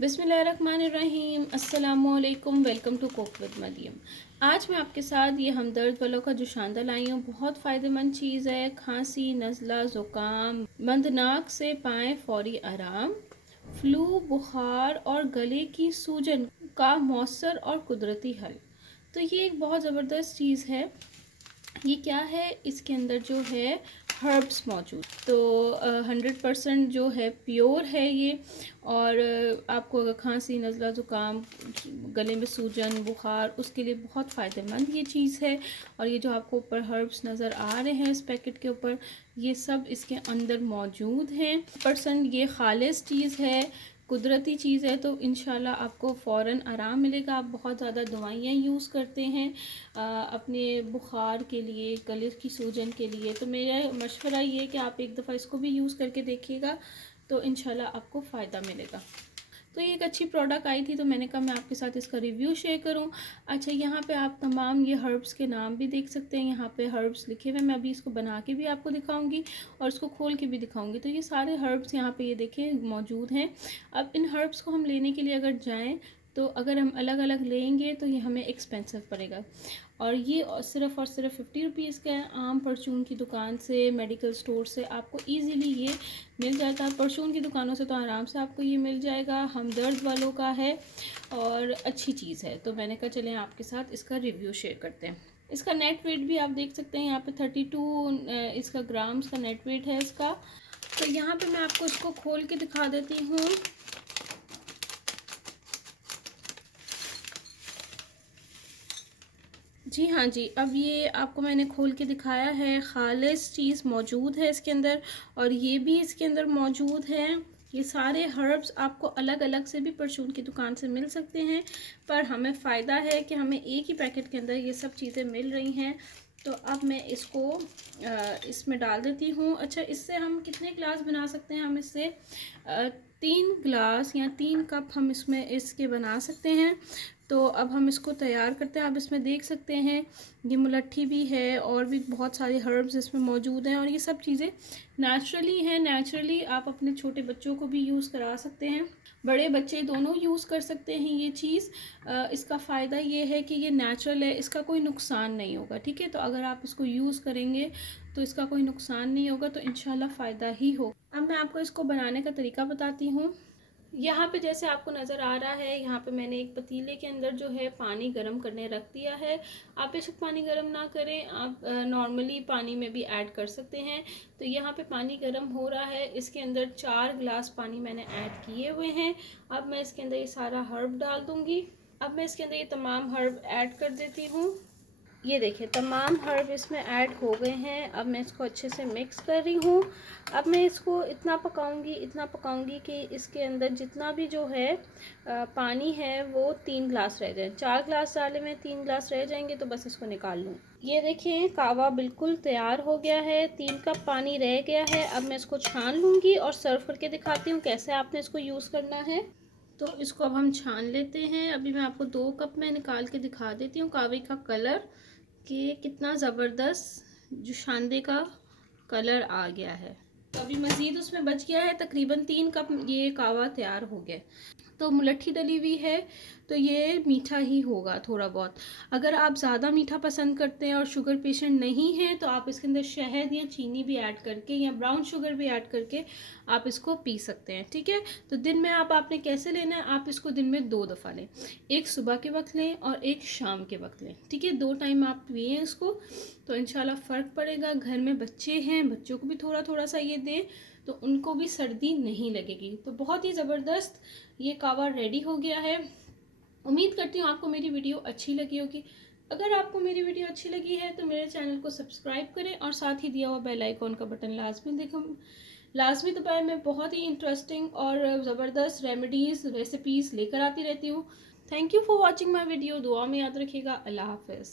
बिस्मिल्लाहिर्रहमानिर्रहीम, अस्सलामुअलैकुम। Welcome to cook with Maryam. आज मैं आपके साथ ये हमदर्द वालों का जो शानदार लाई हूँ, बहुत फ़ायदेमंद चीज़ है। खांसी, नज़ला, ज़ुकाम, बंद नाक से पाएँ फ़ौरी आराम, फ्लू, बुखार और गले की सूजन का मौसर और कुदरती हल। तो ये एक बहुत ज़बरदस्त चीज़ है। ये क्या है, इसके अंदर जो है हर्ब्स मौजूद, तो 100% जो है प्योर है ये। और आपको अगर खांसी, नज़ला, ज़ुकाम, गले में सूजन, बुखार, उसके लिए बहुत फ़ायदेमंद ये चीज़ है। और ये जो आपको ऊपर हर्ब्स नज़र आ रहे हैं इस पैकेट के ऊपर, ये सब इसके अंदर मौजूद हैं। % ये खालिस चीज़ है, कुदरती चीज़ है, तो इंशाल्लाह आपको फ़ौरन आराम मिलेगा। आप बहुत ज़्यादा दवाइयाँ यूज़ करते हैं अपने बुखार के लिए, गले की सूजन के लिए, तो मेरा मशवरा ये है कि आप एक दफ़ा इसको भी यूज़ करके देखिएगा, तो इंशाल्लाह आपको फ़ायदा मिलेगा। तो ये एक अच्छी प्रोडक्ट आई थी, तो मैंने कहा मैं आपके साथ इसका रिव्यू शेयर करूं। अच्छा, यहाँ पे आप तमाम ये हर्ब्स के नाम भी देख सकते हैं। यहाँ पे हर्ब्स लिखे हुए, मैं अभी इसको बना के भी आपको दिखाऊंगी और इसको खोल के भी दिखाऊंगी। तो ये सारे हर्ब्स यहाँ पे ये देखें मौजूद हैं। अब इन हर्ब्स को हम लेने के लिए अगर जाएँ, तो अगर हम अलग अलग लेंगे तो ये हमें एक्सपेंसिव पड़ेगा। और ये सिर्फ़ और सिर्फ 50 रुपीज़ का है। आम परचून की दुकान से, मेडिकल स्टोर से आपको इजीली ये मिल जाता है। परचून की दुकानों से तो आराम से आपको ये मिल जाएगा। हमदर्द वालों का है और अच्छी चीज़ है, तो मैंने कहा चलें आपके साथ इसका रिव्यू शेयर करते हैं। इसका नेट वेट भी आप देख सकते हैं, यहाँ पे 32 इसका ग्राम्स का नेट वेट है इसका। तो यहाँ पे मैं आपको इसको खोल के दिखा देती हूँ। जी हाँ जी, अब ये आपको मैंने खोल के दिखाया है। खालिस चीज़ मौजूद है इसके अंदर, और ये भी इसके अंदर मौजूद है। ये सारे हर्ब्स आपको अलग अलग से भी परचून की दुकान से मिल सकते हैं, पर हमें फ़ायदा है कि हमें एक ही पैकेट के अंदर ये सब चीज़ें मिल रही हैं। तो अब मैं इसको इसमें डाल देती हूँ। अच्छा, इससे हम कितने गिलास बना सकते हैं? हम इससे 3 गिलास या 3 कप हम इसमें इसके बना सकते हैं। तो अब हम इसको तैयार करते हैं। आप इसमें देख सकते हैं ये मुलट्ठी भी है और भी बहुत सारे हर्ब्स इसमें मौजूद हैं, और ये सब चीज़ें नेचुरली हैं। नेचुरली आप अपने छोटे बच्चों को भी यूज़ करा सकते हैं, बड़े बच्चे दोनों यूज़ कर सकते हैं ये चीज़। इसका फ़ायदा ये है कि ये नेचुरल है, इसका कोई नुकसान नहीं होगा। ठीक है, तो अगर आप इसको यूज़ करेंगे तो इसका कोई नुकसान नहीं होगा, तो इंशाल्लाह फ़ायदा ही हो। अब मैं आपको इसको बनाने का तरीका बताती हूँ। यहाँ पे जैसे आपको नज़र आ रहा है, यहाँ पे मैंने एक पतीले के अंदर जो है पानी गर्म करने रख दिया है। आप बेशक पानी गर्म ना करें, आप नॉर्मली पानी में भी ऐड कर सकते हैं। तो यहाँ पे पानी गर्म हो रहा है, इसके अंदर 4 गिलास पानी मैंने ऐड किए हुए हैं। अब मैं इसके अंदर ये सारा हर्ब डाल दूँगी। अब मैं इसके अंदर ये तमाम हर्ब ऐड कर देती हूँ। ये देखिए तमाम हर्ब इसमें ऐड हो गए हैं। अब मैं इसको अच्छे से मिक्स कर रही हूँ। अब मैं इसको इतना पकाऊंगी कि इसके अंदर जितना भी जो है पानी है वो 3 गिलास रह जाए। 4 गिलास डाले में 3 गिलास रह जाएंगे, तो बस इसको निकाल लूँ। ये देखिए कावा बिल्कुल तैयार हो गया है, 3 कप पानी रह गया है। अब मैं इसको छान लूँगी और सर्व करके दिखाती हूँ कैसे आपने इसको यूज़ करना है। तो इसको अब हम छान लेते हैं। अभी मैं आपको 2 कप में निकाल के दिखा देती हूँ कावे का कलर, कि कितना ज़बरदस्त जो शांदे का कलर आ गया है। तो अभी मज़ीद उसमें बच गया है, तकरीबन 3 कप ये कावा तैयार हो गया। तो मुलट्ठी डली हुई है, तो ये मीठा ही होगा थोड़ा बहुत। अगर आप ज़्यादा मीठा पसंद करते हैं और शुगर पेशेंट नहीं हैं, तो आप इसके अंदर शहद या चीनी भी ऐड करके या ब्राउन शुगर भी ऐड करके आप इसको पी सकते हैं। ठीक है, तो दिन में आपने कैसे लेना है, आप इसको दिन में 2 दफ़ा लें। एक सुबह के वक्त लें और एक शाम के वक्त लें। ठीक है, 2 टाइम आप पिए इसको, तो इंशाल्लाह फ़र्क पड़ेगा। घर में बच्चे हैं, बच्चों को भी थोड़ा थोड़ा सा ये दें, तो उनको भी सर्दी नहीं लगेगी। तो बहुत ही ज़बरदस्त ये कावा रेडी हो गया है। उम्मीद करती हूँ आपको मेरी वीडियो अच्छी लगी होगी। अगर आपको मेरी वीडियो अच्छी लगी है तो मेरे चैनल को सब्सक्राइब करें और साथ ही दिया हुआ बेल आइकॉन का बटन लाजमी दबाएं। मैं बहुत ही इंटरेस्टिंग और ज़बरदस्त रेमेडीज़, रेसिपीज़ लेकर आती रहती हूँ। Thank you for watching my video. दुआ में याद रखिएगा। अल्लाह हाफ़िज़।